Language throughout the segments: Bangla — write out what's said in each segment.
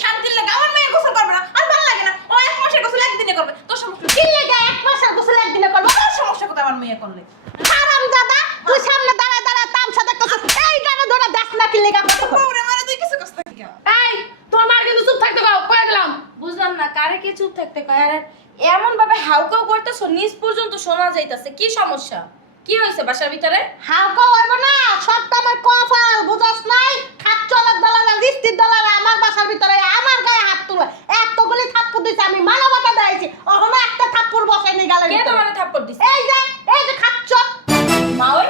শান্তির লাগে আমার মেয়ে গোসল করবে না আর ভালো লাগে না ও এক মাসের গোসল একদিনে করবে তোর সমস্যা কি লাগে এক মাসের গোসল একদিনে করবে তোর সমস্যা কোথায় আমার মেয়ে করলে হারামজাদা তুই সামনে দাঁড়া দাঁড়া তামসা দেখতেছিস এই কানে ধরে দেখ না কি লাগা ওরে মানে তুই কিছু কষ্ট কি এই তোর মার কিন্তু চুপ থাকতে কয়ে দিলাম বুঝলাম না কারে কি চুপ থাকতে কয় আর এমন ভাবে হাউকাও করতেছ নিজ পর্যন্ত শোনা যাইতাছে কি সমস্যা কি হইছে বাসার ভিতরে হাউকা হইব না সবটা আমার কপাল বুঝছস নাই খাট চলার দলালা লিস্তির দলালা আমার বাসার ভিতরে আমার গায়ে হাত তুলে এতগুলি থাপ্পড় দিছে আমি মানবতা দেইছি ওখানে একটা থাপ্পড় বসাই নি গালে কে তোমারে থাপ্পড় দিছে এই যে খাট চল মা ওই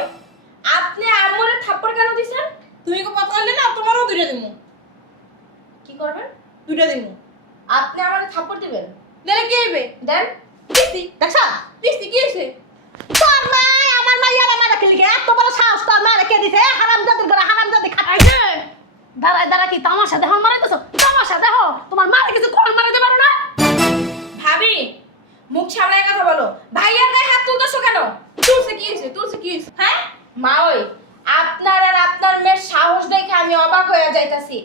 আপনি আম্মুরে থাপ্পড় কেন দিছেন তুমি কি কথা বললে না তোমারও দুইটা দিমু কি করবেন দুইটা দিমু আপনি আমারে থাপ্পড় দিবেন দিলে কি হইবে দেন দিছি দেখছ দিছি কি হইছে তোর মা আমার মা ইয়ার আমার রাখলি এত বড় সাহস তোর মা রেখে দিছে হারামজাদির ঘরে হারামজাদি খাইছে দাঁড়ায় দাঁড়া কি তামাশা দেখো মারাইতেছ তামাশা দেখো তোমার মারে কিছু কল মারাইতে পারো না ভাবি মুখ সামলায় কথা বলো ভাইয়ার গায়ে হাত তুলতেছো কেন তুলছে কি হইছে হ্যাঁ মা ওই আপনার আর আপনার মেয়ের সাহস দেখে আমি অবাক হয়ে যাইতাছি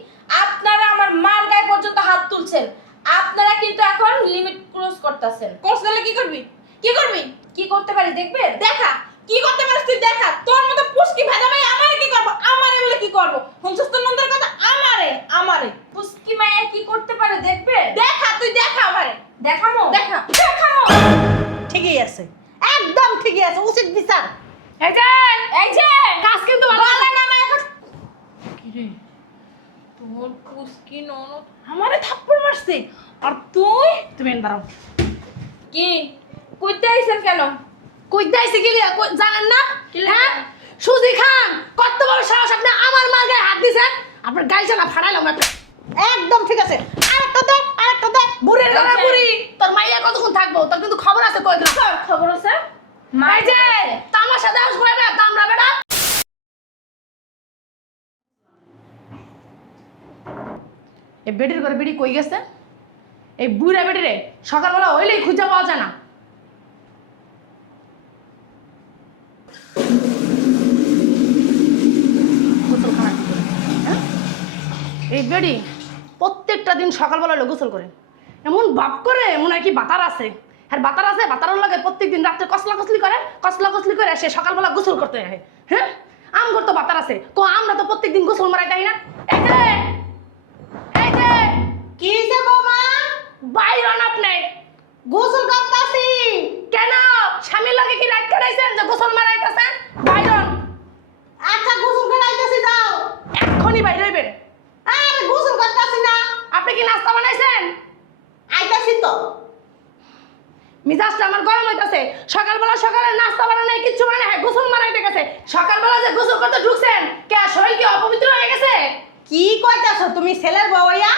আপনারা আমার মার গায়ে পর্যন্ত হাত তুলছেন আপনারা কিন্তু এখন লিমিট ক্রস করতেছেন কোর্স দিলে কি করবি কি করতে পারি দেখবেন দেখা কি করতে পারিস তুই দেখা তোর মতো পুষ্টি ভেদা ভাই আমারে কি করব আমারে বলে কি করব হুমসুস তোর নন্দের কথা আমারে পুস্কি মায়া কি করতে পারে দেখবেন দেখা তুই দেখা আমারে দেখামো দেখা ঠিকই আছে একদম ঠিকই আছে উচিত বিচার এই যে কাজ কিন্তু ভালো বলা না না এখন কি রে তোর পুষ্কি ননদ আমারে থাপ্পড় মারছে আর তুমি দাঁড়াও কি কইতে আইছেন কেন কই দাইছে কি জানেন না হ্যাঁ সুজি খান কত বড় সাহস আপনি আমার মার গায়ে হাত দিছেন আপনার গাইছে না ফাড়াইলাম একটা একদম ঠিক আছে আরেকটা দে বুড়ি রে আচ্ছা। বুড়ি তোর মাইয়া কতক্ষণ থাকবো তোর কিন্তু খবর আছে কই দিলাম খবর আছে এই যে তামাশা দাস করে না দামরা বেটা এই বেটির করে বেটি কই গেছে এই বুড়া বেটি রে সকালবেলা হইলেই খুঁজে পাওয়া যায় না গোসলখানা কি করে, হ্যাঁ? এই বেটি প্রত্যেকটা দিন সকালবেলা হলে গোসল করে এমন বাপ করে মনে হয় কি বাতার আছে আর বাতার আছে বাতারের লাগে প্রত্যেকদিন রাত্রে কসলা কসলি করে সে সকালবেলা গোসল করতে হয় হ্যাঁ আমগর তো বাতার আছে আমরা তো প্রত্যেকদিন গোসল মারাই তাই না এই যে কি হইছে বৌমা বাইরন আপনি গোসল করতাছি কেন স্বামীর লাগে কি রাগ করাইছেন যে গোসল মারাইতেছেন বাইরন আচ্ছা গোসল করাইতেছি যাও এক্ষুনি বাইরে হইবেন আরে গোসল করতাছি না আপনি কি নাস্তা বানাইছেন আইতাছি তো মিজাজটা আমার গরম হইতাছে সকালে নাস্তা বানানো কিচ্ছু মানে হ্যাঁ গোসল মারাইতে গেছে সকালবেলা যে গোসল করতে ঢুকছেন কে শরীর কি অপবিত্র হয়ে গেছে কি কইতাছো তুমি ছেলের বউয়া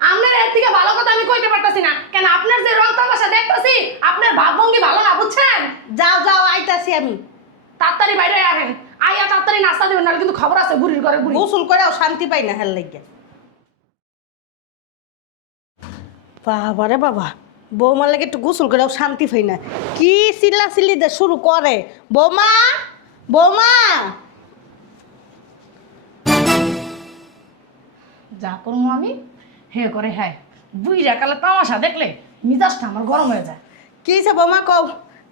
আপনার এর থেকে ভালো কথা আমি কইতে পারতাছি না কেন আপনার যে রং তামাশা দেখতাছি আপনার ভাবভঙ্গি ভালো না বুঝছেন যাও আইতাছি আমি তাড়াতাড়ি বাইরে আসেন আইয়া তাড়াতাড়ি নাস্তা দেবেন নাহলে কিন্তু খবর আছে বুড়ির ঘরে বুড়ি গোসল করেও শান্তি পাই না হেল লাগিয়া বাবারে বাবা বৌমার লাগে একটু গোসল করেও শান্তি পাই না কি চিল্লাচিল্লি দে শুরু করে বৌমা যা করবো আমি হে করে হ্যাঁ বুইরা কালে তামাশা দেখলে মিজাজটা আমার গরম হয়ে যায় কি হইছে বৌমা কও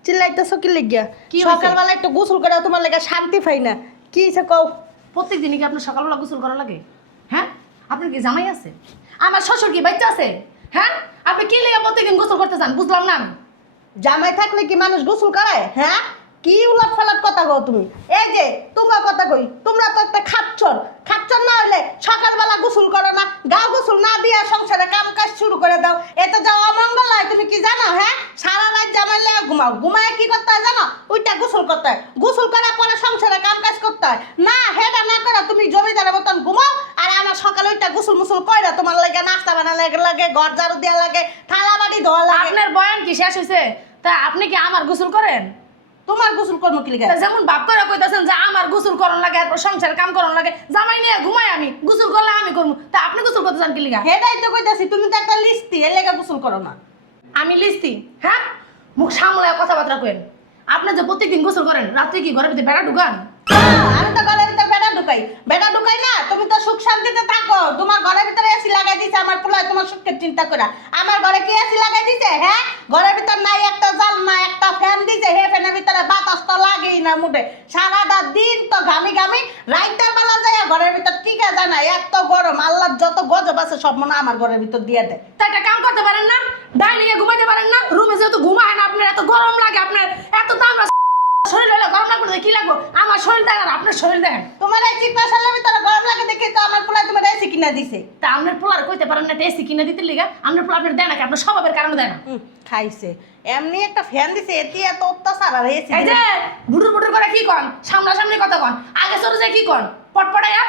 চিল্লাইতেছো কি লাগিয়া কি হইছে? সকালবেলা একটু গোসল করেও তোমার লাগে শান্তি পাই না কি হইছে কও প্রত্যেক দিনই কি আপনার সকালবেলা গোসল করা লাগে হ্যাঁ আপনার কি জামাই আছে আমার শ্বশুর কি বাচ্চা আছে হ্যাঁ আপনি কি লেগে প্রত্যেকদিন গোসল করতে চান বুঝলাম না আমি জামাই থাকলে কি মানুষ গোসল করে হ্যাঁ কি উলট ফালট কথা কও তুমি এই যে তোমার কথা কই তোমরা তো একটা খাচ্ছর না হলে সকালবেলা গোসল করো না গাও গোসল না দিয়া সংসারে কাম কাজ শুরু করে দাও এতে যাও অমঙ্গল হয় তুমি কি জানো হ্যাঁ সারা রাত জামাই লেগে ঘুমায় কি করতে হয় জানো ওইটা গোসল করতে হয় গোসল করার পরে সংসারে কাম কাজ করতে হয় না হেটা না করে তুমি জমিদারের মতন ঘুমাও আর আমার সকালে ওইটা গোসল মুসল কইরা তোমার লাগে নাস্তা বানালে লাগে ঘর ঝাড়ু দেওয়া লাগে থালা বাড়ি ধোয়া লাগে আপনার বয়ান কি শেষ হয়েছে তা আপনি কি আমার গোসল করেন তোমার গোসল করবো কি লাগে তা যেমন বাপ করে কইতাছেন যে আমার গোসল করন লাগে এরপর সংসার কাম করন লাগে জামাই নিয়ে ঘুমাই আমি গোসল করলে আমি করবো তা আপনি গোসল করতে চান কি লিগা হেটাই তো কইতাছি তুমি তো একটা লিস্টি এর লেগে গোসল করো না আমি লিস্তি হ্যাঁ মুখ সামলায় কথাবার্তা কইন আপনি যে প্রত্যেকদিন গোসল করেন রাত্রে কি ঘরের ভিতরে বেড়া ঢুকান আমি তো গলার ভিতরে বেড়া ঢুকাই না তুমি তো সুখ শান্তিতে থাকো তোমার ঘরের ভিতরে এসি লাগাই দিছে আমার পোলা তোমার সুখের চিন্তা করে আমার ঘরে কি এসি লাগাই দিছে হ্যাঁ ঘরের ভিতর নাই একটা জানলা একটা ফ্যান দিছে হে ফ্যানের ভিতরে বাতাস তো লাগেই না মুডে সারাটা দিন তো ঘামি রাইতের বেলা যায় ঘরের ভিতর টিকা যায় না এত গরম আল্লাহর যত গজব আছে সব মনে আমার ঘরের ভিতর দিয়ে দেয় তা একটা কাম করতে পারেন না ডাইনিং এ ঘুমাইতে পারেন না রুমে যেহেতু ঘুমায় না আপনার এত গরম লাগে আপনার এত দাম শরীর হলে গরম লাগবে কি লাগবে আমার শরীর দেখেন আর আপনার শরীর দেখেন তোমার এই চিকনাশালের ভিতরে গরম লাগে দেখে তো আমার পোলা তোমার এসি কিনা দিছে তা আপনার পোলার কইতে পারেন না এসি কিনে দিতে লিগা আপনার পোলা আপনার দেয় নাকি আপনার স্বভাবের কারণে দেয় না খাইছে এমনি একটা ফ্যান দিছে এতে এত অত্যাচার আর এসি এই যে বুটুর বুটুর করে কি কন সামনাসামনি কথা কন আগে সরে যায় কি কন পটপটাইয়া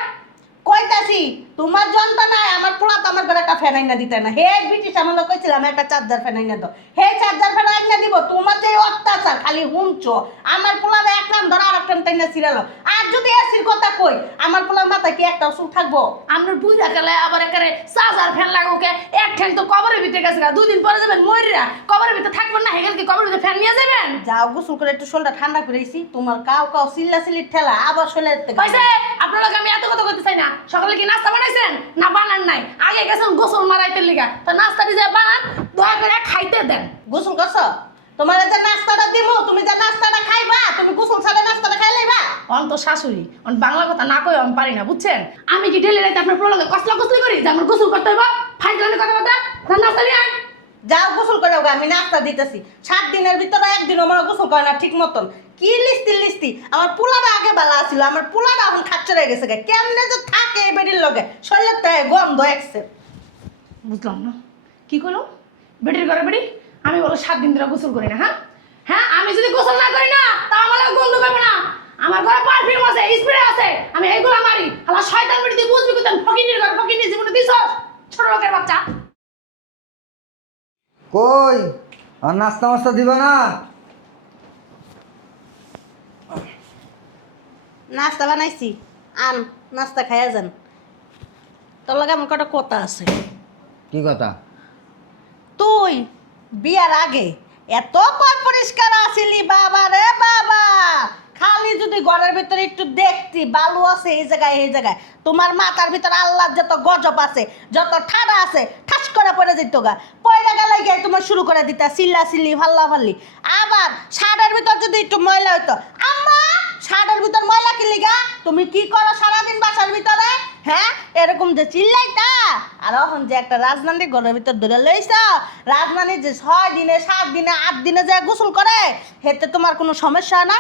কইতাছি তোমার যন্ত্রণায় আমার পোলা তো আমার ঘরে একটা ফ্যান আইনা দিতে না হে ব্রিটিশ আমলে কইছিলাম একটা চার্জার ফ্যান আইনা দাও হে চার্জার ফ্যান আইনা দিব তোমার যে অত্যাচার খালি হুমচো আমার পোলার এক নাম ধরে আর একটা টাইনা ছিড়ালো আর যদি এসির কথা কই আমার পোলার মাথায় কি একটা চুল থাকবো আপনার বুই রাখালে আবার একারে চার্জার ফ্যান লাগাওকে এক ঠ্যাং তো কবরের ভিতরে গেছে দুই দিন পরে যাবেন ময়রা কবরের ভিতরে থাকবেন না হেগেল কি কবরের ভিতরে ফ্যান নিয়ে যাবেন যাও গোসল করে একটু শরীরটা ঠান্ডা করেছি তোমার কাউ চিল্লাচিল্লির ঠেলা আবার শরীরের থেকে কইছে আপনার লগে আমি এত কথা কইতে চাই না সকালে কি নাস্তা বানাইছেন না বানান নাই আগে গেছেন গোসল মারাইতে লিগা তো নাস্তাটি যে বানান দয়া করে খাইতে দেন গোসল করছো তোমার যে নাস্তাটা দিমু তুমি যে নাস্তাটা খাইবা তুমি গোসল ছাড়া নাস্তাটা খাই লইবা অন তো শাশুড়ি অন বাংলা কথা না কই আমি পারি না বুঝছেন আমি কি ঢেলে রাইতে আপনার প্রলগে কসলা কসলি করি যে আমার গোসল করতে হইব ফাইজলামি কথা কথা নাস্তা নিয়ে আয় যাও গোসল করে ওগো, আমি নাস্তা দিতেছি 7 দিনের ভিতরে একদিন আমার গোসল করে না ঠিক মতন কি লিস্তি আমার পোলাটা আগে বালা ছিল আমার পোলাটা এখন খাচ্চরে গেছে গে কেমনে যে থাকে এই বেডির লগে শরীরের তাই গন্ধ একসে বুঝলাম না কি করলো বেটির ঘরে বেটি আমি বলো 7 দিন ধরে গোসল করি না হ্যাঁ হ্যাঁ আমি যদি গোসল না করি না তা আমার গন্ধ পাবে না আমার ঘরে পারফিউম আছে স্প্রে আছে আমি এইগুলা মারি আল্লাহ শয়তান বেটি দিয়ে বুঝবি কোথায় ফকিনির ঘরে ফকিনির জীবনে দিছস ছোট লোকের বাচ্চা কই আর নাস্তা মাস্তা দিবা না নাস্তা বানাইছি আন নাস্তা খাইয়া যান তোর লগে আমার কটা কথা আছে কি কথা তুই বিয়ার আগে এত পরিষ্কার আছিলি বাবা রে বাবা খালি যদি ঘরের ভিতরে একটু দেখতি বালু আছে এই জায়গায় তোমার মাথার ভিতরে আল্লাহর যত গজব আছে যত ঠাডা আছে ঠাস করে পড়ে যেত গা পয়লা গেলে গিয়ে তোমার শুরু করে দিতা চিল্লি ভাল্লা ভাল্লি আবার শার্টের ভিতর যদি একটু ময়লা হইতো আম্মা শার্টের ভিতর ময়লা কি লিগা তুমি কি করো সারাদিন বাসার ভিতরে হ্যাঁ এরকম যে চিল্লাইতা আর এখন যে একটা রাজধানী ঘরের ভিতর ধরে লইছ রাজধানী যে 6 দিনে 7 দিনে 8 দিনে যে গোসল করে হেতে তোমার কোনো সমস্যা না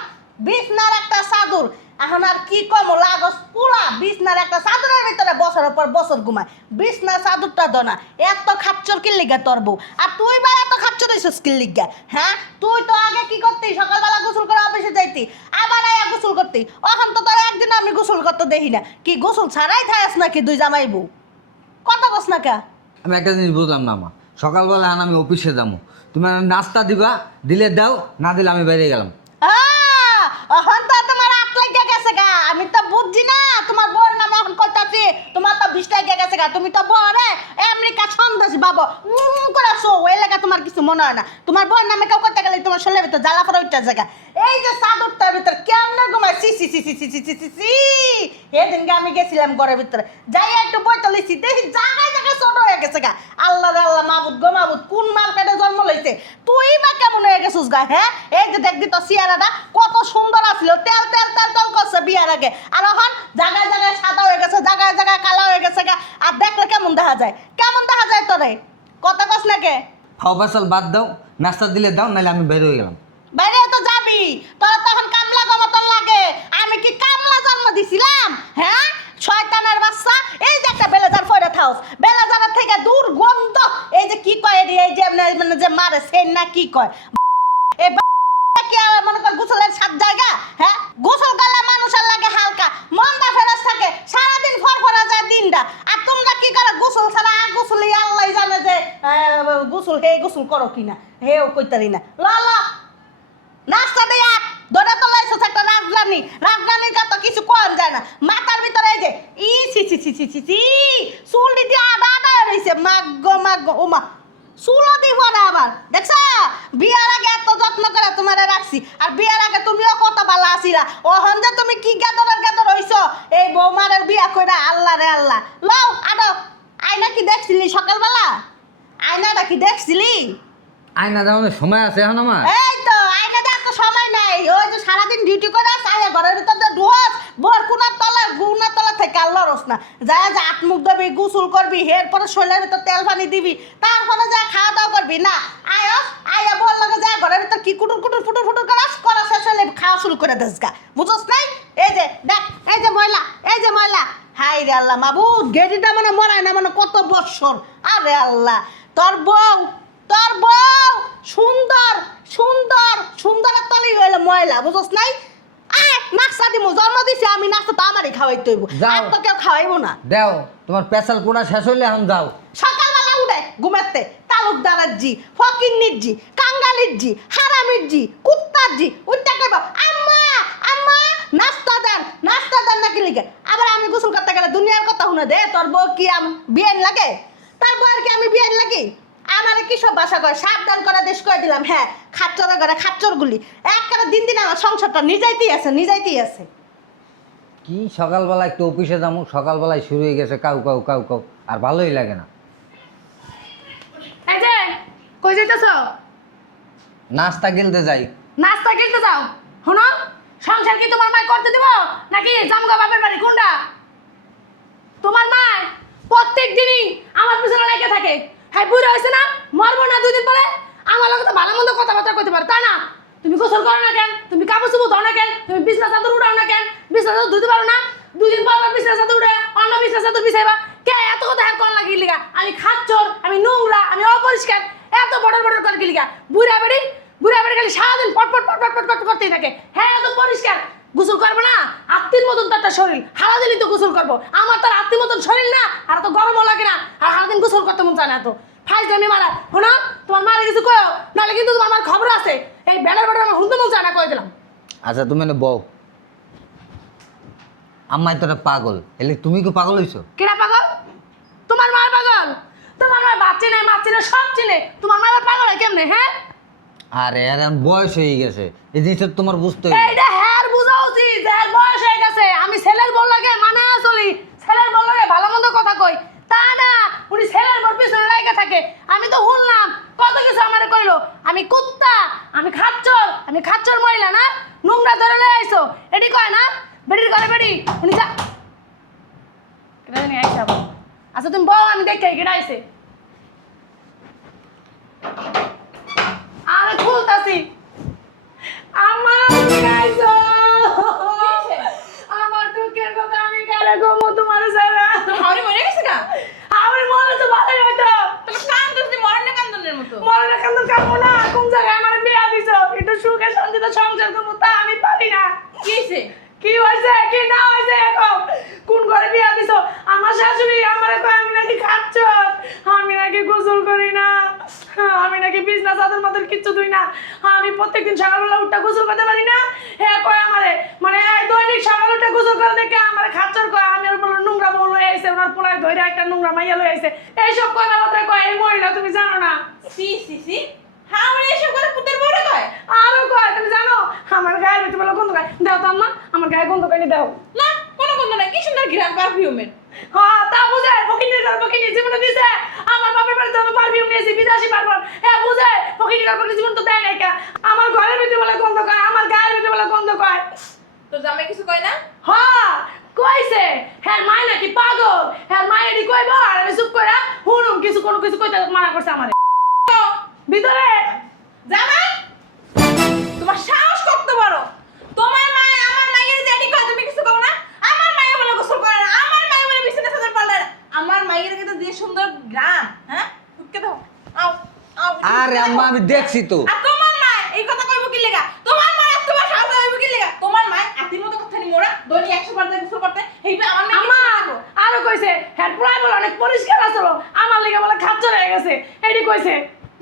বিছনার একটা চাদর এখন আর কি কম লাগস পুরা বিছনার একটা চাদরের ভিতরে বছরের পর বছর ঘুমায় বিছনার চাদরটা দনা এত খাচ্চর কি লিগা তোর বউ আর তুই বা এত খাচ্চর হইছিস কি লিগা হ্যাঁ তুই তো আগে কি করতি সকালবেলা গোসল করে অফিসে যাইতি আবার আয়া গোসল করতি এখন তো তোর একদিন আমি গোসল করতে দেখি না কি গোসল ছাড়াই থাকস নাকি দুই জামাই বউ কথা কস না কা আমি একটা জিনিস বুঝলাম না মা সকালবেলা আমি অফিসে যাবো তুমি নাস্তা দিবা দিলে দাও না দিলে আমি বাইরে গেলাম এখন তো তোমার 8 লাখ গেছে গা আমি তো বুঝছি না তোমার বউর নাম এখন কইতাছি তোমার তো 20 লাখ গেছে গা তুমি তো বড়ে আমেরিকা সন্দেশী বাবা করাছো ওই লাগা তোমার কিছু মনে হয় না তোমার বউর নামে কেউ কইতে গেলে তোমার শরীরের ভিতর জ্বালা পড়া উঠতে জায়গা এই যে চাদরটার ভিতর কেমন ঘুমায় সি সি সি সি সি সি সি সি সি এদিনকে আমি গেছিলাম ঘরের ভিতরে যাই একটু বইতলিছি দেখি জায়গায় ছোট হয়ে গেছে গা আল্লাহ আল্লাহ মাহবুদ গো মাহবুদ কোন মাল পেটে জন্ম লইছে তুই বা কেমন হয়ে গেছিস গা হ্যাঁ এই যে দেখবি তো চেহারাটা কত সুন্দর আছিল তেল তেল তেল তেল করছে বিয়ার আগে আর এখন জায়গায় সাদা হয়ে গেছে জায়গায় কালো হয়ে গেছে গা আর দেখলে কেমন দেখা যায় তোরে কথা কস না কে খাও বাসাল বাদ দাও নাস্তা দিলে দাও নাহলে আমি বের হয়ে গেলাম বাইরে তো যাবি তোরা তখন কামলা গমতন লাগে আমি কি কামলা জন্ম দিছিলাম হ্যাঁ শয়তানের বাচ্চা এই যে একটা বেলেজার ফয়রা থাউস বেলেজারের থেকে দূর গন্ধ এই যে কি কয় এই যে মানে যে মারে সেন না কি কয় এই কি মনে কর গোসলের 7 জায়গা হ্যাঁ গোসল করলে মানুষের লাগে হালকা মনটা ফেরত থাকে সারাদিন ফরফরা যায় দিনটা আর তোমরা কি করো গোসল ছাড়া গোসলই আল্লাহ জানে যে গোসল করো কিনা হেও কইতারি না ল নাস্তা দিয়া ধরে তো লাইছো একটা রাজধানীর কা তো কিছু কম যায় না মাথার ভিতরে এই যে ই ছি ছি ছি ছি ছি ছি চুল দিয়ে আডা রইছে মাগ গো ওমা চুলো দিব না আবার দেখছ বিয়ার আগে এত যত্ন করে তোমারে রাখছি আর বিয়ার আগে তুমিও কত ভালো আছিলা ওহন যে তুমি কি গেদর হইছো এই বৌমারের বিয়া কইরা আল্লাহ রে আল্লাহ লও আডো আয়না কি দেখছিলি সকালবেলা আয়নাটা কি দেখছিলি আয়না দেওয়ানোর সময় আছে এখন আমার? এই তো আয়না দেওয়ার তো সময় নাই ওই যে সারাদিন ডিউটি করে আয় ঘরের ভিতর যে ঢোস বোর কুনার তলা থেকে আল্লাহ রস না যায় যে হাত মুখ ধরবি গোসল করবি এরপরে শরীরের ভিতর তেল পানি দিবি তারপরে যা খাওয়া দাওয়া করবি না আয়া বল লাগে যায় ঘরের ভিতর কি কুটুর ফুটুর করা শেষ হলে খাওয়া শুরু করে দেস গা বুঝছ নাই এই যে দেখ এই যে ময়লা হাই রে আল্লাহ মাবুদ গেডিটা মানে মরায় না মানে কত বৎসর আরে আল্লাহ তোর বউ সুন্দরের তলেই হইলো ময়লা বুঝছ নাই নাস্তা দিমু জন্ম দিছি আমি নাস্তা তো আমারই খাওয়াইতে হইব যাও। আর তো কেউ খাওয়াইবো না দাও তোমার পেশাল পোড়া শেষ হইলে এখন যাও। সকালবেলা উঠে ঘুমাতে তালুকদারের জি ফকিন্নির জি কাঙ্গালির জি হারামির জি কুত্তার জি উঠতে কইব আম্মা নাস্তা দেন নাকি লিখে আবার আমি গোসল করতে গেলে দুনিয়ার কথা শুনে দে তোর বউ কি বিয়ান লাগে তার বউ আর কি আমি বিয়ান লাগি আমারে কি সব ভাষা কয় সাবধান করে দেশ কয়ে দিলাম হ্যাঁ খাচ্চর ঘরে খাচ্চরগুলি একবারে দিন আমার সংসারটা নিজাইতেই আছে কি সকালবেলা একটু অফিসে যাবো সকালবেলায় শুরু হয়ে গেছে কাউ আর ভালোই লাগে না। এই যে কই যাইতেছো? নাস্তা গেলতে যাই। নাস্তা কিনতে যাও। শোনো, সংসার কি তোমার মা করতে দিব নাকি জামগা বাপের বাড়ি কোনটা? তোমার মা প্রত্যেক দিনই আমার পিছনে লেগে থাকে। হ্যাঁ বুড়ো হয়েছে না, মরবো না 2 দিন পরে। আমার লগে তো ভালো মন্দ কথাবার্তা কইতে পারো, তাই না? তুমি গোসল করো না কেন? তুমি কাপড় চোপড় ধো না কেন? তুমি বিছনা চাদর উঠাও না কেন? বিছনা চাদর ধুতে পারো না? 2 দিন পর বিছনা চাদর উঠে অন্য বিছনা চাদর বিছাইবা। কে এত কথা হ্যাঁ কোন লাগি লিগা? আমি খাচ্চর, আমি নোংরা, আমি অপরিষ্কার, এত বড় করে লিগা? বুড়া বাড়ি খালি সারাদিন পট করতেই থাকে। হ্যাঁ এত পরিষ্কার, গোসল করবো না? আত্মীর মতন তো একটা শরীর, সারাদিনই তো গোসল করবো। আমার তার আত্মীর মতন শরীর না, আর তো গরমও লাগে না, আর সারাদিন গোসল করতে মন চায় না। এত ফাইজলামি মারা। শোনো, তোমার মারে কিছু কয়ো নাহলে কিন্তু তোমার মার খবর আছে। এই বেলার বেলা আমার হুনতে মন চায় না, কয়ে দিলাম। আচ্ছা তুমি মানে বউ আম্মাই তো একটা পাগল, এলে তুমি কি পাগল হইছো? কেনা পাগল? তোমার মার পাগল? তোমার মার বাচ্চা নেই, মাছ চিনে, সব চিনে। তোমার মার পাগল হয় কেমনে? হ্যাঁ আরে আর এখন বয়স হয়ে গেছে, এই জিনিসটা তোমার বুঝতে হবে। এইটা হ্যার বুঝা উচিত যে এর বয়স হয়ে গেছে। আমি ছেলের বল লাগে মানে চলি, ছেলের বল লাগে ভালো মন্দ কথা কই, তা না উনি ছেলের বল পিছনে লাগে থাকে। আমি তো শুনলাম কত কিছু আমারে কইলো। আমি কুত্তা, আমি খাচ্চর মহিলা না, নোংরা ধরে লয়ে আইছো, এটি কয় না? বেডির ঘরে বেডি উনি যা কেটা জানি আইসা আবার। আচ্ছা তুমি বল, আমি দেখে কেটা আইছে। আরে খুলতাছি। আমার গাইছো, আমার দুঃখের কথা আমি কারে গমো তোমার সারা। হাওড়ি মরে গেছে না? আমি মনে তো ভালোই হইতো। তুমি কান্দনি মরণে কান্দনের মতো। মরণে কান্দন কামো না, কোন জায়গায় আমার বিয়া দিছো, একটু সুখে শান্তিতে সংসার করবো, তা আমি পারি না। কি হইছে? কি হয়েছে কি না হয়েছে এখন? কোন ঘরে বিয়া দিছো? আমার শাশুড়ি আমারে কয় আমি নাকি খাচ্চর, আমি নাকি গোসল করি না, আমি নাকি বিছনা চাদর মাদর কিচ্ছু ধুই না, আমি প্রত্যেকদিন সকালবেলা উঠে গোসল করতে পারি না। হ্যাঁ কয় আমারে মানে এই দৈনিক সকাল উঠে গোসল করে দেখে আমারে খাচ্চর কয়। আমি ওর বলে নোংরা বউ লয়ে আইছে, ওনার পোলায় ধরে একটা নোংরা মাইয়া লয়ে আইছে, এইসব কথাবার্তা কয়। এই মহিলা তুমি জানো না? সি হাওড়ি এসব করে পুতের বড় কয়? আরো কয়, তুমি জানো আমার গায়ের ভিতরে বলে গন্ধ খায়। দাও তো আম্মা, আমার গায়ে গন্ধ খাইনি দাও। না কোনো গন্ধ নাই, কি সুন্দর ঘ্রাণ পারফিউমের। হ্যাঁ তা বুঝে ফকিনি জীবনে দিছে। আমার বাপের বাড়িতে আমি পারফিউম নিয়েছি, বিদেশি পারফিউম। হ্যাঁ বুঝে ফকিনি জীবন তো দেয় নাই কা। আমার ঘরের ভিতরে বলে গন্ধ কয়, আমার গায়ের ভিতরে বলে গন্ধ কয়। তোর জামাই কিছু কয় না? হ্যাঁ কইছে, হ্যাঁ মায় নাকি পাগল, হ্যাঁ মায়ের এডি কইব আর আমি চুপ করে হুনুম কিছু কোনো কিছু কইতে মানা করছে আমারে। ভিতরে জামাই তোমার সাহস কত বড়? তোমার মা আমার মায়ের জেডি কয়, তুমি কিছু কও না? আমার মায়ে বলে গোসল করে না, আমার মায়ে বলে বিছানা চাদর পাল্টে না। আমার মায়ের কিন্তু যে সুন্দর গ্রাম, হ্যাঁ উঠকে দাও। আও আরে আম্মা আমি দেখছি তো। আর তোমার মা এই কথা কইব কি লাগা? তোমার মা আর তোমার সাহস হইব কি লাগা? তোমার মা আতির মতো কথা নি মোরা দৈনিক 100 বার যায় গোসল করতে, এইটা আমার মা আম্মা আরো কইছে হ্যাঁ প্রায় বলে অনেক পরিষ্কার আসলো, আমার লিগে বলে খাচ্চর হয়ে গেছে, এডি কইছে।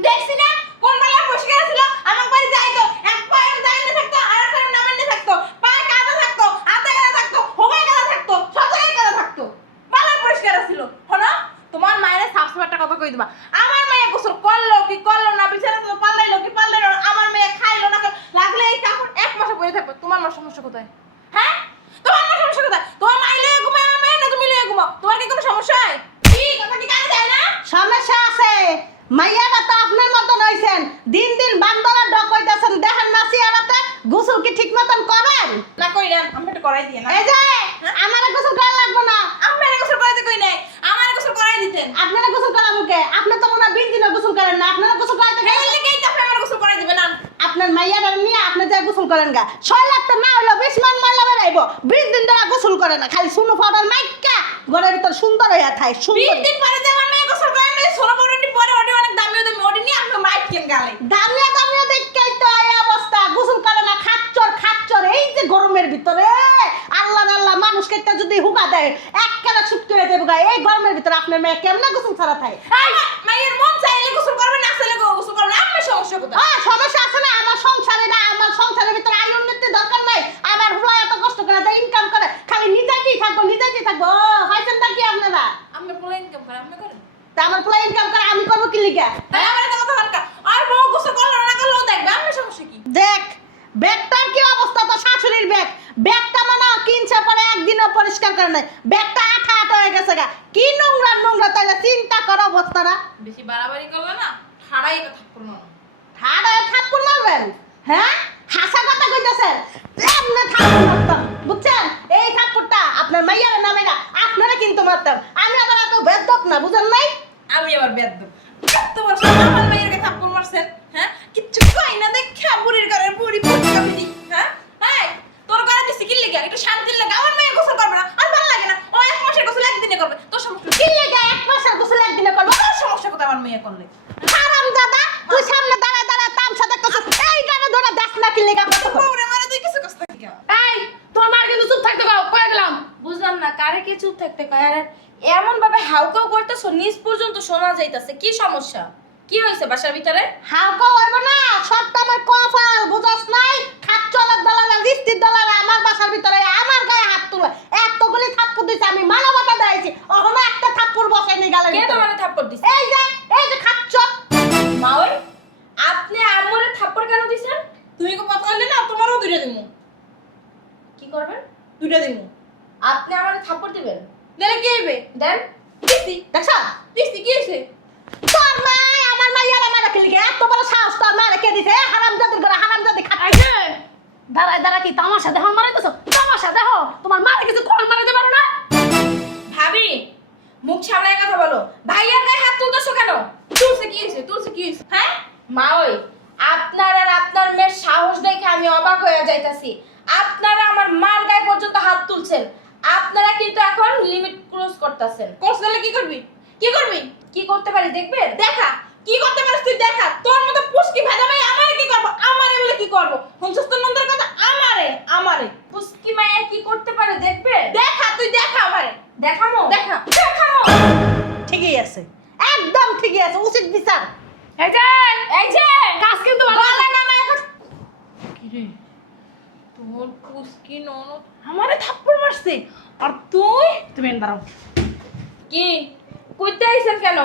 দেখছি না কোন বেলা পরিষ্কার ছিল? আমার বাড়ি যাইতো, এক পায়ে দাঁড়িয়ে থাকতো, আর একটা নামাইতে থাকতো, পায়ে কাদা থাকতো, হাতে কাদা থাকতো, হোমায় কাদা থাকতো, সব জায়গায় কাদা থাকতো। বেলা পরিষ্কার ছিল। হলো তোমার মায়ের সাফ সাফ একটা কথা কই দিবা। আমার মায়ে গোসল করে করলো না, বিছানা তো পাল্লাইলো কি পাল্লাইলো না, আমার মেয়ে খাইলো না, লাগলে এই কাপড় এক মাসে পরে থাকবে। তোমার মার সমস্যা কোথায়? হ্যাঁ, তোমার মার সমস্যা কোথায়? তোমার মা ইলে ঘুমায়, আমার মেয়ে না তুমি ইলে ঘুমাও, তোমার কি কোনো সমস্যা হয়? কি কথা কি কানে যায় না? সমস্যা আছে। মাইয়ারা তো আপনার মতন হইছেন, দিন দিন বান্দরা ডক হইতাছেন। দেখেন না সিয়ারাতে গোসল কি ঠিক মতন করেন? না কই না, আমি একটু করাই দিয়ে না। এই যে আমারে গোসল করা লাগবে না। আপনারা গোসল করাইতে কই নাই, আমার গোসল করাই দিতেন। আপনারা গোসল করা মুখে, আপনি তো মনে হয় 20 দিনে গোসল করেন না। আপনারা গোসল করাইতে এই লেগেই তো আপনি আমার গোসল করাই দিবেন না। আপনার মাইয়ারা নিয়ে আপনি যা গোসল করেন গা, 6 লাখ তো না হলো 20 মান ময়লা বেরাইবো। 20 দিন ধরে গোসল করে না, খালি সুনো পাউডার মাইকা ঘরের ভিতর সুন্দর হইয়া থাকে। 20 সুন্দর দিন পরে যে আমার মেয়ে গোসল করে না, সোনা পাউডারটি পরে ওটি অনেক দামি ওটি নিয়ে আপনি মাইক কেন গালে। দামিয়া দামিয়া দেখাই তো এই অবস্থা। গোসল করে না, খাচ্চর খাচ্চর। এই যে গরমের ভিতরে আল্লাহ আল্লাহ মানুষ কেটে যদি হুকা দেয় একখানা ছুটতে হয়ে যাবে গা। এই গরমের ভিতরে আপনার মেয়ে কেমনে গোসল ছাড়া থাকে? এই মায়ের মন চাইলে গোসল করবে, না চাইলে গোসল করবে না, আপনার সমস্যা কোথায়? সমস্যা আছে না? আমার সংসারে না, আমার সংসারের ভিতরে আয় উন্নতির দরকার নাই। আমার ফুলা এত কষ্ট করে দেয়, ইনকাম করে, খালি নিজেকেই থাকবো নিজেকেই থাকবো। হয়েছেন নাকি আপনারা? আমি পুরো ইনকাম করে আপনি করেন। তা আমার ফুলা ইনকাম করে আমি করবো কি লিগা? তাহলে আমার এত কথা বারকা আর বউ গোসল করলো না করলো দেখবে আপনার সমস্যা কি? দেখ ব্যাগটার কি অবস্থা, তো শাশুড়ির ব্যাগ। ব্যাগটা মানে কিনছে পরে একদিনও পরিষ্কার করে নাই। ব্যাগটা আঠা আঠা হয়ে গেছে গা। কি নোংরা নোংরা, তাহলে চিন্তা করো অবস্থাটা। বেশি বাড়াবাড়ি করলে না ঠাড়াই এটা থাকবো না। ঠাড়ায় থাপ্পড় মারবেন? হ্যাঁ, হাসা কথা কইতেছেন। এমনি থাপ্পড় মারতাম, বুঝছেন? এই থাপ্পড়টা আপনার মাইয়ার নামে না, আপনারা কিন্তু মারতাম। আমি আবার এত বেদ্যপ না, বুঝেন নাই? আমি আবার বেদ্দব। তোমার আমার মেয়ের কাছে থাপ্পড় মারছেন, হ্যাঁ? কিচ্ছু কই না দেখা বুড়ির ঘরের বুড়ি পটকা বিদি, হ্যাঁ? এই তোর ঘরে দিছি কি লাগা? একটু শান্তির লাগা। আমার মেয়ে গোসল করবে না, আর ভালো লাগে না। ও এক মাসের গোসল একদিনে করবে। তোর সমস্যা কি লেগে এক মাসের গোসল একদিনে করবো? তোর সমস্যা কোথায় আমার মেয়ে করলে? হারাম দাদা, তুই সামনে দাঁড়া দাঁড়া তামসা দেখতেছিস। এই গানে ধরে দেখ না কি লেগা কথা কয়। ওরে মানে তুই কিছু কষ্ট কি? এই তোর মার কিন্তু চুপ থাকতে কয়ে দিলাম। বুঝলাম না কারে কি চুপ থাকতে কয়। আর এমন ভাবে হাউকাও করতেছো, নিচ পর্যন্ত শোনা যাইতাছে। কি সমস্যা? কি হয়েছে বাসার ভিতরে? হালকা হইব না, সবটা আমার কপাল, বুঝছ নাই? খাচ্চলের দলালা লিস্টির দলালা আমার বাসার ভিতরে আমার গায়ে হাত তুলে এতগুলি থাপ্পড় দিছে। আমি মানবতা দেখাইছি, ওখানে একটা থাপ্পড় বসাইনি গালের কে ভিতরে। তোমারে থাপ্পড় দিছে? এই যে খাচ্চল। মাওই, আপনি আম্মুরে থাপ্পড় কেন দিছেন? তুমি কো কথা বললে না, তোমারও দুইটা দিমু। কি করবেন? দুইটা দিমু। আপনি আমারে থাপ্পড় দিবেন? দিলে কি হইবে? দেন। দিছি। দেখছা? দিছি কি হইছে? তোর মা আমার মাইয়ার আমার রেখে লিখে এত বড় সাহস তোর মা রেখে দিছে। হারামজাদির ঘরে হারামজাদি এই খাটাই। যে দাঁড়ায় দাঁড়া কি তামাশা দেখো মারাইতেছো? তামাশা দেখো, তোমার মারে কিছু কল মারাইতে পারো না? ভাবি, মুখ সামলায় কথা বলো। ভাইয়ার গায়ে হাত তুলতেছো কেন? তুলছে কি হইছে? তুলছে কি হইছে? হ্যাঁ? মাওই, আপনার আর আপনার মেয়ের সাহস দেখে আমি অবাক হয়ে যাইতাছি। আপনারা আমার মার গায়ে পর্যন্ত হাত তুলছেন। আপনারা কিন্তু এখন লিমিট ক্রস করতেছেন। ক্রস করলে কি করবি? কি করবি? কি করতে পারি দেখবে? দেখা। কি করতে পারিস তুই দেখা। তোর মতো পুষ্কি ভেদা ভাই আমারে কি করব? আমারে বলে কি করব? হুমসস্ত নন্দর কথা আমারে। পুষ্কি মায়া কি করতে পারে দেখবে? দেখা, তুই দেখা আমারে। দেখামো? দেখা। দেখামো। ঠিকই আছে, একদম ঠিকই আছে, উচিত বিচার। এই যে কাজ কিন্তু ভালো গলা নামায় এখন। কি রে? তোর পুষ্কি ননদ আমারে থাপ্পড় মারছে আর তুই? তুমি এনে দাঁড়াও। কি কইতে আইছেন কেন?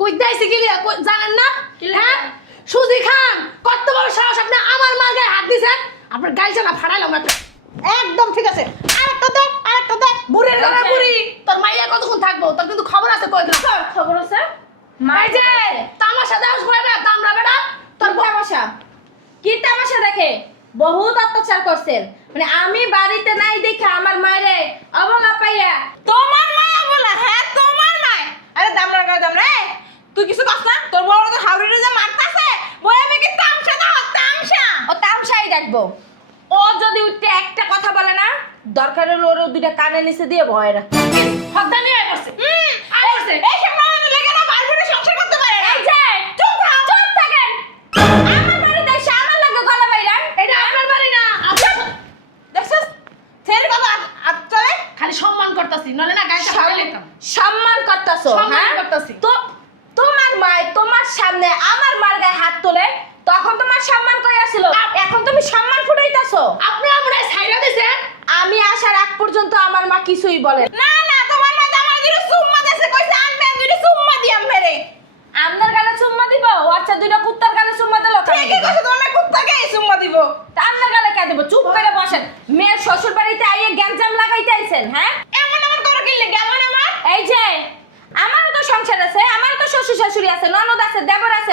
কই দাইছে কি লিয়া? জানেন না? কি লিয়া? হ্যাঁ, সুজি খান কত বড় সাহস, আপনি আমার মার গায়ে হাত দিছেন। আপনার গাল চালা ফাড়াইলাম না। একদম ঠিক আছে। আরেকটা দে, আরেকটা দে। বুড়ির ঘরে বুড়ি, তোর মাইয়া কতক্ষণ থাকবো? তোর কিন্তু খবর আছে কই দিলাম। তোর খবর আছে? এই যে তামাশা দাও করে না তামরা বেটা। তোর তামাশা কি তামাশা দেখে? বহুত অত্যাচার করছেন। মানে আমি বাড়িতে নাই দেখে আমার মায়েরে অবলা পাইয়া। তোমার মায়া বলা? হ্যাঁ তোমার মায়। আরে দামরা গায় দামরা। তুই কিছু কস না? তোর বড় তো হাউরিরে যে মারতাছে, বই আমি কি তামসা দাও? তামসা। ও তামসাই ডাকবো। ও যদি উঠতে একটা কথা বলে না, দরকার হলো ওর দুইটা কানে নিচে দিয়ে ভয় রাখ। হদ্দা নিয়ে আসছে। আর করছে এই সব মানুষ লেগে না বারবারে সংসার করতে পারে না। এই যে চুপ থাকেন। আমার বাড়িতে এসে আমার লাগে গলা বাইরান। এটা আপনার বাড়ি না। আপনার দেখছস ছেলের কথা আজ চলে। খালি সম্মান করতাছি, নলে না গায়ে চাপা লেখতাম। সম্মান করতাছো? সম্মান হ্যাঁ করতাছি। তো তোমার মা তোমার সামনে আমার মার গায়ে হাত তোলে, তখন তোমার সম্মান কই আসিল? এখন তুমি সম্মান ফুটাইতাছো। আপনি আমরে ছাইরা দিছেন। আমি আসার আগ পর্যন্ত আমার মা কিছুই বলে না। না তোমার মা আমার দুটো চুম্মা দেছে, কইছে আনবে দুটো চুম্মা দিয়াম মেরে। আমদার গালে চুম্মা দিব?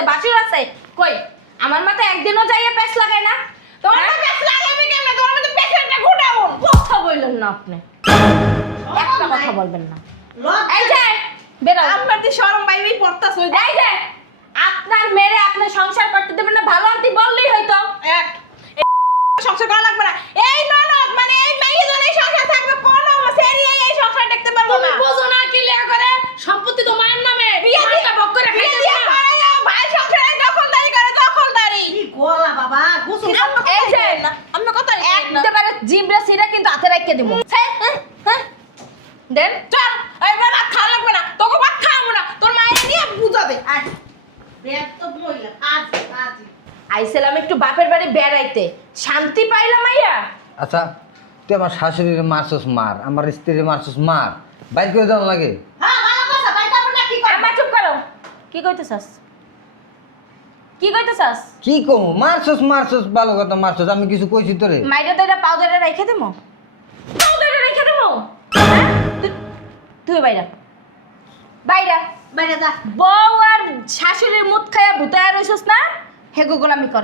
বাসুর আছে কই আমার মাথায় একদিনও যাইয়া প্যাচ লাগায় না তোমার তো পেছ লাগাবে কেমনে? তোমার মধ্যে পেছনটা ঘুরাবো। কথা বললেন না আপনি একটা কথা বলবেন না এই যে বেরো আমার তো শরম বাইবেই পড়তাছ ওই এই যে আপনার মেরে আপনি সংসার করতে দেবেন না ভালো আন্টি বললেই হয়তো এক সংসার করা লাগবে না। এই ননদ মানে এই মেয়ে জন্য এই সংসার থাকবে কোন সেরি এই সংসার দেখতে পারবো তুমি না। বুঝো না কি লিয়া করে সম্পত্তি তো মায়ের নামে বিয়ে দিয়ে মাথা বক করে বিয়ে খাইতে দিয়ে না করাইয়া ভাই সংসারে দখলদারি করে দখলদারি। কি গোলা বাবা গোসল এই যে আমি কথা একেবারে জিবরা সিরা কিন্তু হাতে রাখিয়ে দিব দেন চল এইবার ভাত খাওয়া লাগবে না, তোকে ভাত খাওয়াবো না, তোর মায়ের নিয়ে বুঝাবে। আয় বেদ তো বইলা আজ আজ আইছিলাম একটু বাপের বাড়ি বেড়াইতে শান্তি পাইলাম আইয়া আচ্ছা তুই আমার শাশুড়ির মারছস মার, আমার স্ত্রীর মারছস মার, বাইর করে দেওয়া লাগে। হ্যাঁ ভালো কথা ভাই তারপর না কি করব আমা চুপ করো কি কইতেছাস কি কইতেছাস কি কম মারছস মারছস ভালো কথা মারছস, আমি কিছু কইছি তোরে? মাইরা তো এটা পাউডারে রেখে দেবো পাউডারে রেখে দেবো তুই বাইরা বাইরা বাইরে যা বউ আর শাশুড়ির মুখ খায়া ভুতায়া রইছস না হেগো গোলামি কর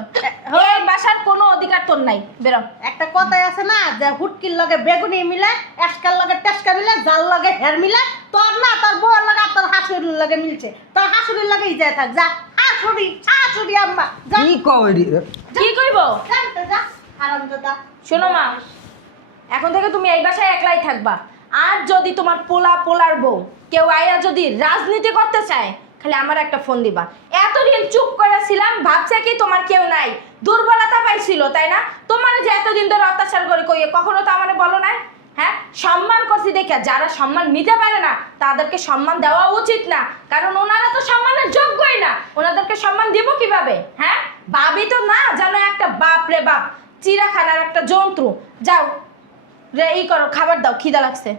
এই বাসার কোনো অধিকার তোর নাই বেরো একটা কথাই আছে না যে হুটকির লগে বেগুনি মিলে এসকার লগে টেসকা মিলে জাল লগে হের মিলে তোর না তোর বউর লগে আর তোর হাসুরির লগে মিলছে তোর হাসুরির লগেই যায় থাক যা হাসুরি আম্মা যা কি কও এডি? কি কইব জানতে যা আরামদাদা শোনো মা এখন থেকে তুমি এই বাসায় একলাই থাকবা আর যদি তোমার পোলার বউ কেউ আয়া যদি রাজনীতি করতে চায় খালি আমার একটা ফোন দিবা এতদিন চুপ করে ছিলাম ভাবছে কি তোমার কেউ নাই দুর্বলতা পাইছিল তাই না তোমার যে এতদিন ধরে অত্যাচার করে কইয়ে কখনো তো আমারে বলো না হ্যাঁ সম্মান করছি দেখে যারা সম্মান নিতে পারে না তাদেরকে সম্মান দেওয়া উচিত না কারণ ওনারা তো সম্মানের যোগ্যই না ওনাদেরকে সম্মান দিব কিভাবে হ্যাঁ বাবই তো না জানো একটা বাপ রে বাপ চিড়াখানার একটা জন্তু যাও রে ই করো খাবার দাও খিদা লাগছে